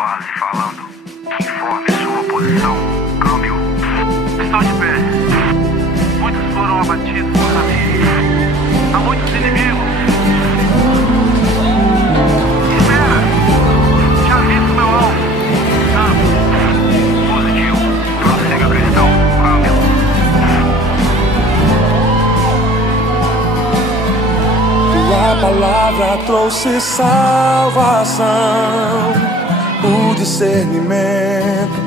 base falando. Informe sua posição. Câmbio. Estou de pé. Muitos foram abatidos por caminho. Há muitos inimigos. Espera. Já visto meu alvo. Não. Positivo. Prossiga, cristão. Câmbio. Tua palavra trouxe salvação, o discernimento,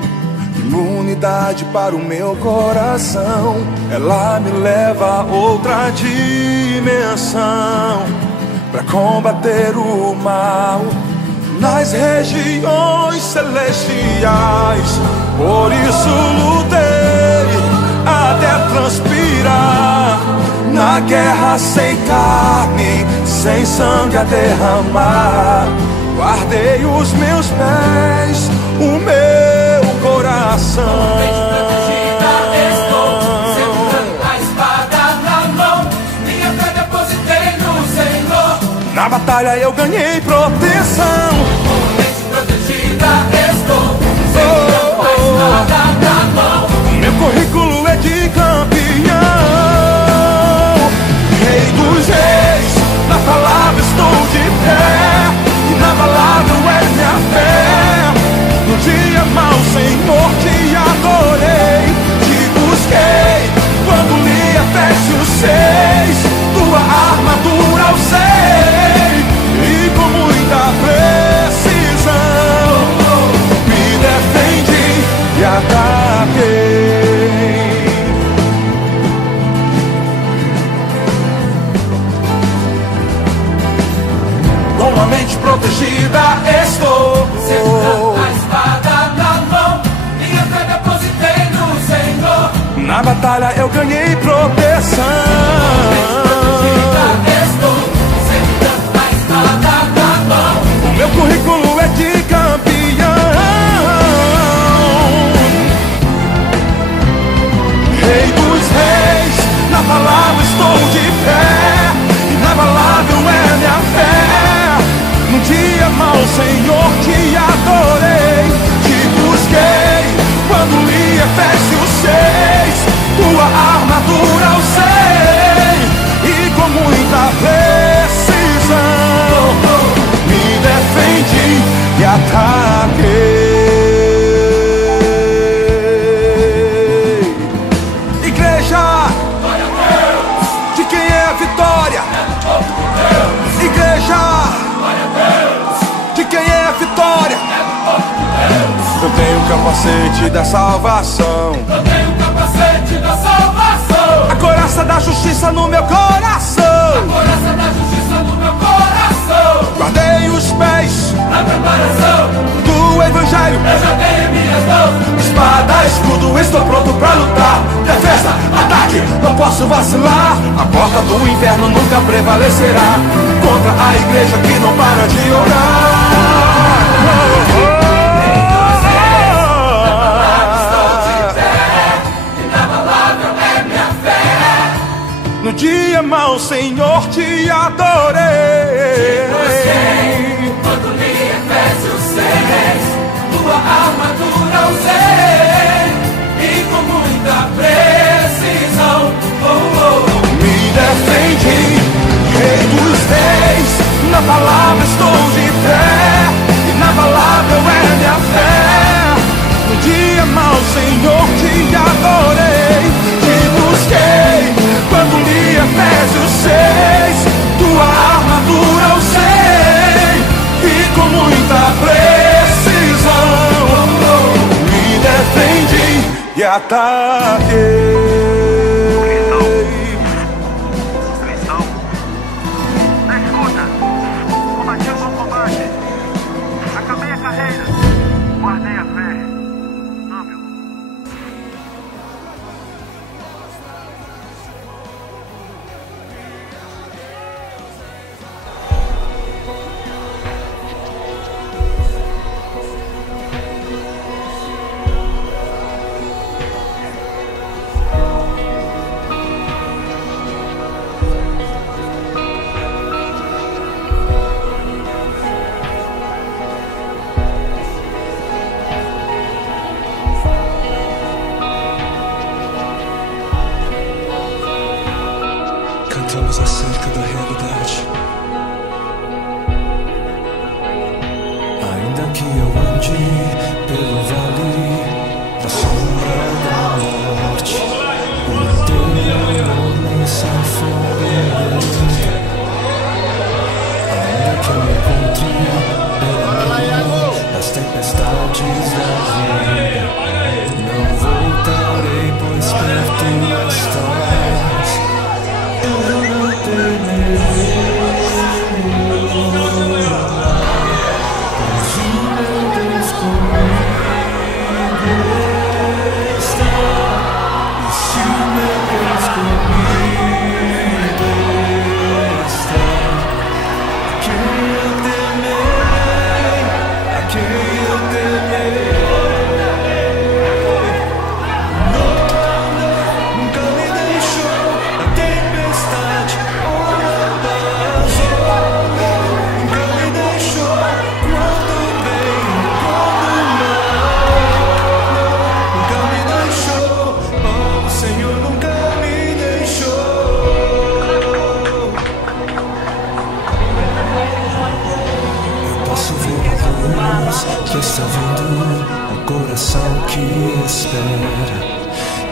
imunidade para o meu coração. Ela me leva a outra dimensão, para combater o mal nas regiões celestiais. Por isso lutei até transpirar, na guerra sem carne, sem sangue a derramar. Guardei os meus pés, o meu coração. Estou segurando a espada na mão, minha fé depositei no Senhor. Na batalha eu ganhei proteção. Totalmente protegida estou, segurando a espada na mão. Meu currículo é de campeão, Rei dos reis, na palavra estou de pé, e na palavra é minha fé. No dia mau, Senhor, te adorei, te busquei, quando li Efésios 6, tua armadura eu sei, e com muita precisão me defendi e ataquei. Com a mente protegida estou, segurando a espada na mão, minha fé depositei no Senhor. na batalha eu ganhei proteção. Estou segurando a espada na mão. O meu currículo é de campeão, Rei dos reis, na palavra estou de pé, e na palavra é minha fé. No dia mau, Senhor, te adorei, te busquei, quando li Efésios 6, tua armadura eu sei, e com muita precisão me defendi e ataquei. Igreja, de quem é a vitória? Igreja, de quem é a vitória? Eu tenho o capacete da salvação, Eu tenho o capacete da salvação, a coraça da justiça no meu coração. coraça da justiça no meu coração. Guardei os pés Na preparação, do evangelho, eu já tenho em minhas mãos espada, escudo, estou pronto pra lutar. Defesa, ataque, não posso vacilar. A porta do inferno nunca prevalecerá contra a igreja que não para de orar. No dia mau, Senhor, te adorei. quando li Efésios 6, tua armadura usei, e com muita precisão Me defendi, Rei dos reis, na palavra estou de pé, e na palavra é minha fé. No dia mau, Senhor, te adorei, te busquei, quando li Efésios 6, tua armadura eu sei, e com muita precisão me defendi e ataquei. Cristão. Na escuta. Combati o bom combate. Acabei a carreira. Guardei a fé. Câmbio. busca da realidade. Ainda que eu ande pelo vale da sombra da morte, o teu nome se afogue. Ainda que eu me encontre pelo meio das tempestades da vida, não voltarei, pois perto estás. Eu não temerei, pois o meu Deus comigo está. E se o meu Deus comigo está, a quem eu temerei, a quem eu temerei. Nunca me deixou na tempestade ou na paz. Nunca me deixou quando bem, quando mal. Nunca me deixou, oh, o Senhor nunca me deixou. Eu posso ver a luz que está vindo, o coração que espera.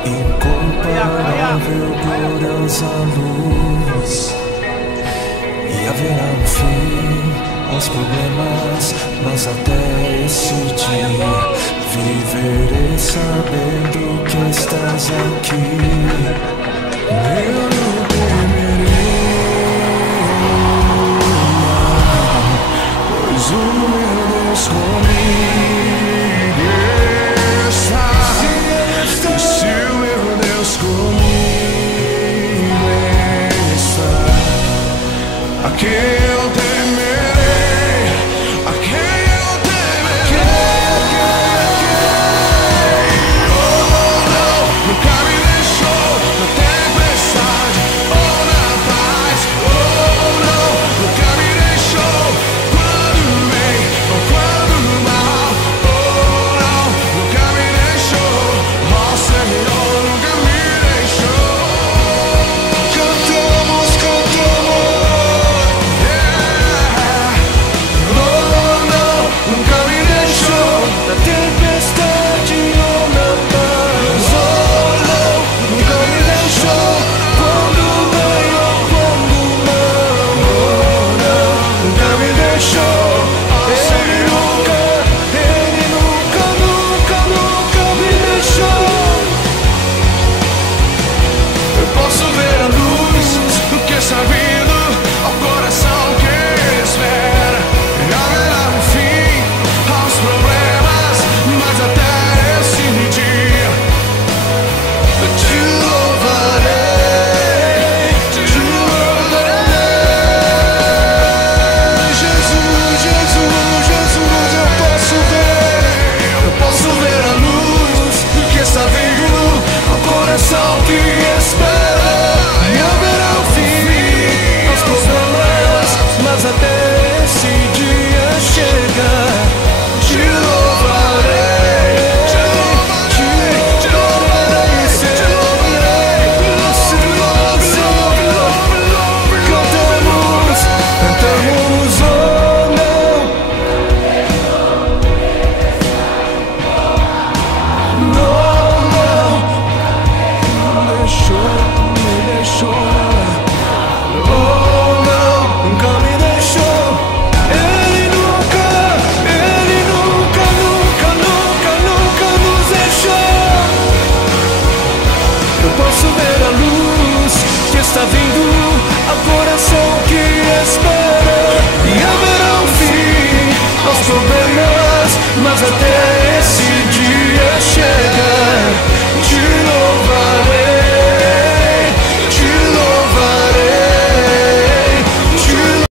Incomparável, gloriosa luz. E haverá um fim aos problemas, mas até esse dia viverei sabendo que estás aqui. Eu não temerei, pois o meu Deus comigo está. E se o meu Deus comigo está, a quem eu temerei, a quem eu temerei. Oh, não, nunca me deixou na tempestade ou na paz. Oh, não, nunca me deixou quando bem ou quando mal. Oh, não, nunca me deixou. Oh, Senhor nunca me deixou. Cantamos, yeah. Oh, não, nunca me deixou na tempestade ou na paz. Oh, não, nunca me deixou quando bem ou quando mal. Oh, não, nunca me deixou. Ele nunca, nunca me deixou. Eu posso ver a luz do que está vindo ao coração que espera. E haverá um fim aos problemas, mas até esse dia eu te louvarei, te louvarei. Jesus, Jesus, Jesus, eu posso ver a luz do que está vindo ao coração que espera. E haverá um fim aos problemas, mas até esse dia chegar. Te louvarei, te louvarei, cantamos, oh não. Não me deixou. Oh, não, nunca me deixou. Ele nunca nos deixou. Eu posso ver a luz que está vindo ao coração que espera. E haverá um fim aos problemas, mas até esse dia chega.